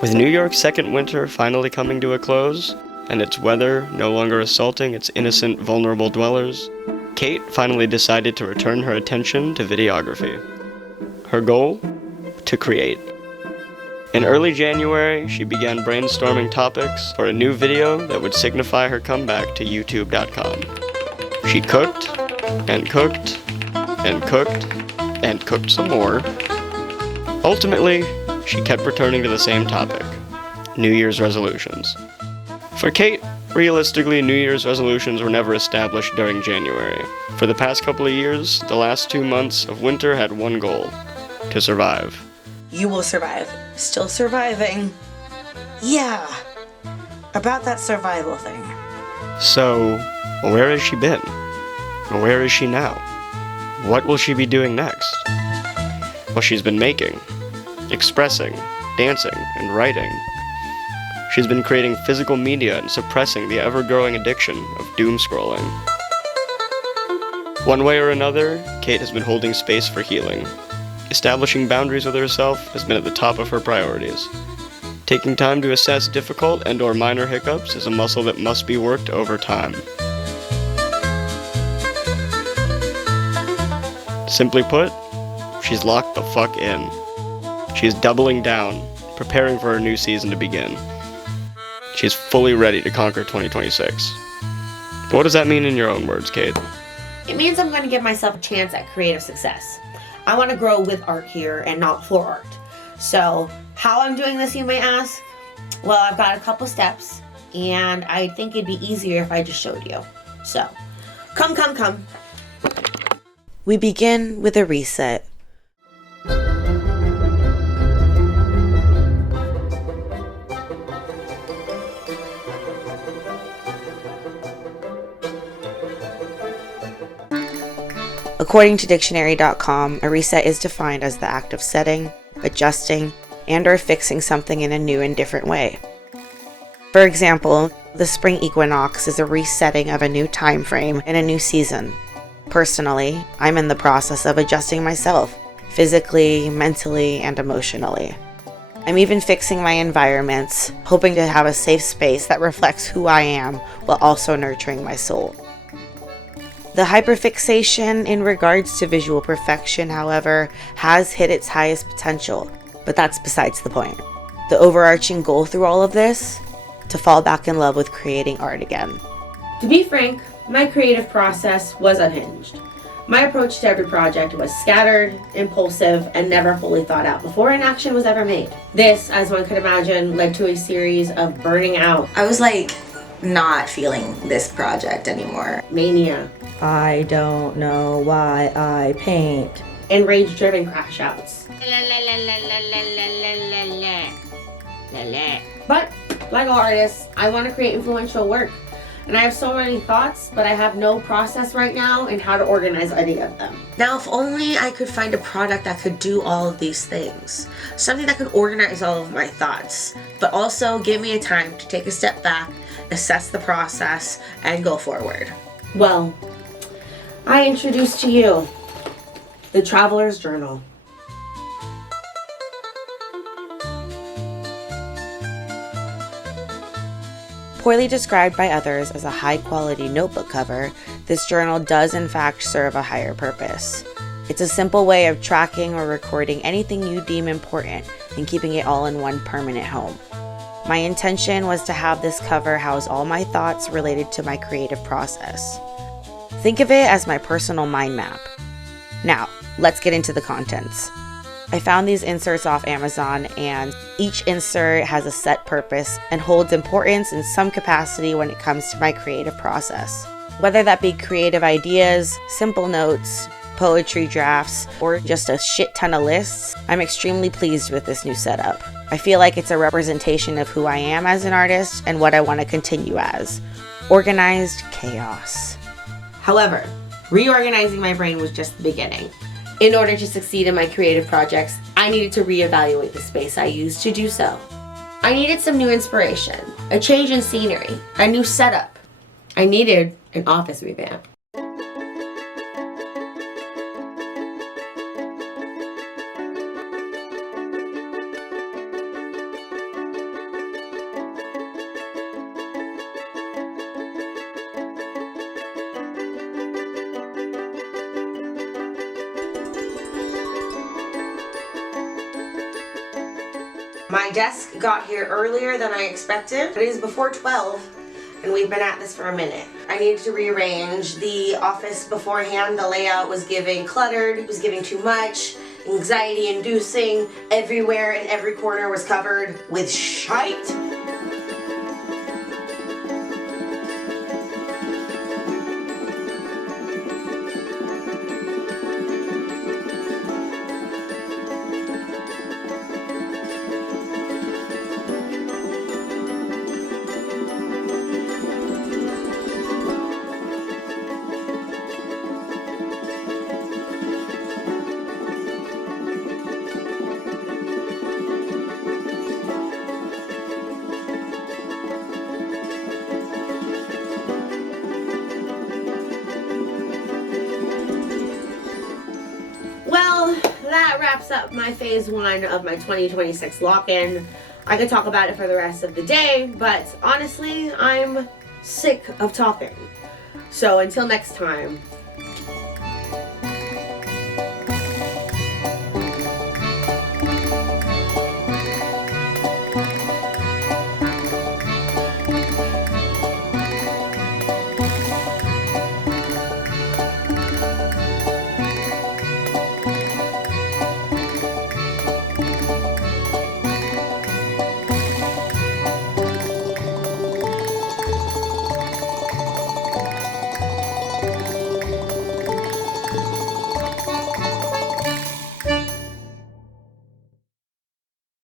With New York's second winter finally coming to a close, and its weather no longer assaulting its innocent, vulnerable dwellers, Kate finally decided to return her attention to videography. Her goal? To create. In early January, she began brainstorming topics for a new video that would signify her comeback to YouTube.com. She cooked, and cooked, and cooked, and cooked some more. Ultimately, she kept returning to the same topic: New Year's resolutions. For Kate, realistically, New Year's resolutions were never established during January. For the past couple of years, the last 2 months of winter had one goal: to survive. You will survive. Still surviving. Yeah. About that survival thing. So, where has she been? Where is she now? What will she be doing next? Well, she's been making, expressing, dancing, and writing. She's been creating physical media and suppressing the ever-growing addiction of doom scrolling. One way or another, Kate has been holding space for healing. Establishing boundaries with herself has been at the top of her priorities. Taking time to assess difficult and/or minor hiccups is a muscle that must be worked over time. Simply put, she's locked the fuck in. She's doubling down, preparing for her new season to begin. She's fully ready to conquer 2026. What does that mean in your own words, Kate? It means I'm going to give myself a chance at creative success. I want to grow with art here and not for art. So, how I'm doing this, you may ask? Well, I've got a couple steps, and I think it'd be easier if I just showed you. So, come. We begin with a reset. According to dictionary.com, a reset is defined as the act of setting, adjusting, and/or fixing something in a new and different way. For example, the spring equinox is a resetting of a new time frame in a new season. Personally, I'm in the process of adjusting myself, physically, mentally, and emotionally. I'm even fixing my environments, hoping to have a safe space that reflects who I am while also nurturing my soul. The hyperfixation in regards to visual perfection, however, has hit its highest potential, but that's besides the point. The overarching goal through all of this? To fall back in love with creating art again. To be frank, my creative process was unhinged. My approach to every project was scattered, impulsive, and never fully thought out before an action was ever made. This, as one could imagine, led to a series of burning out. I was not feeling this project anymore. Mania. I don't know why I paint. And rage-driven crash outs. But, like all artists, I want to create influential work. And I have so many thoughts, but I have no process right now in how to organize any of them. Now, if only I could find a product that could do all of these things. Something that could organize all of my thoughts, but also give me a time to take a step back, assess the process, and go forward. Well, I introduce to you the Traveler's Journal. Poorly described by others as a high-quality notebook cover, this journal does in fact serve a higher purpose. It's a simple way of tracking or recording anything you deem important and keeping it all in one permanent home. My intention was to have this cover house all my thoughts related to my creative process. Think of it as my personal mind map. Now, let's get into the contents. I found these inserts off Amazon, and each insert has a set purpose and holds importance in some capacity when it comes to my creative process. Whether that be creative ideas, simple notes, poetry drafts, or just a shit ton of lists, I'm extremely pleased with this new setup. I feel like it's a representation of who I am as an artist and what I want to continue as. Organized chaos. However, reorganizing my brain was just the beginning. In order to succeed in my creative projects, I needed to reevaluate the space I used to do so. I needed some new inspiration, a change in scenery, a new setup. I needed an office revamp. My desk got here earlier than I expected. It is before 12, and we've been at this for a minute. I needed to rearrange the office beforehand. The layout was giving cluttered, it was giving too much, anxiety inducing. Everywhere and every corner was covered with shite. Well, that wraps up my phase 1 of my 2026 lock-in. I could talk about it for the rest of the day, but honestly, I'm sick of talking. So until next time,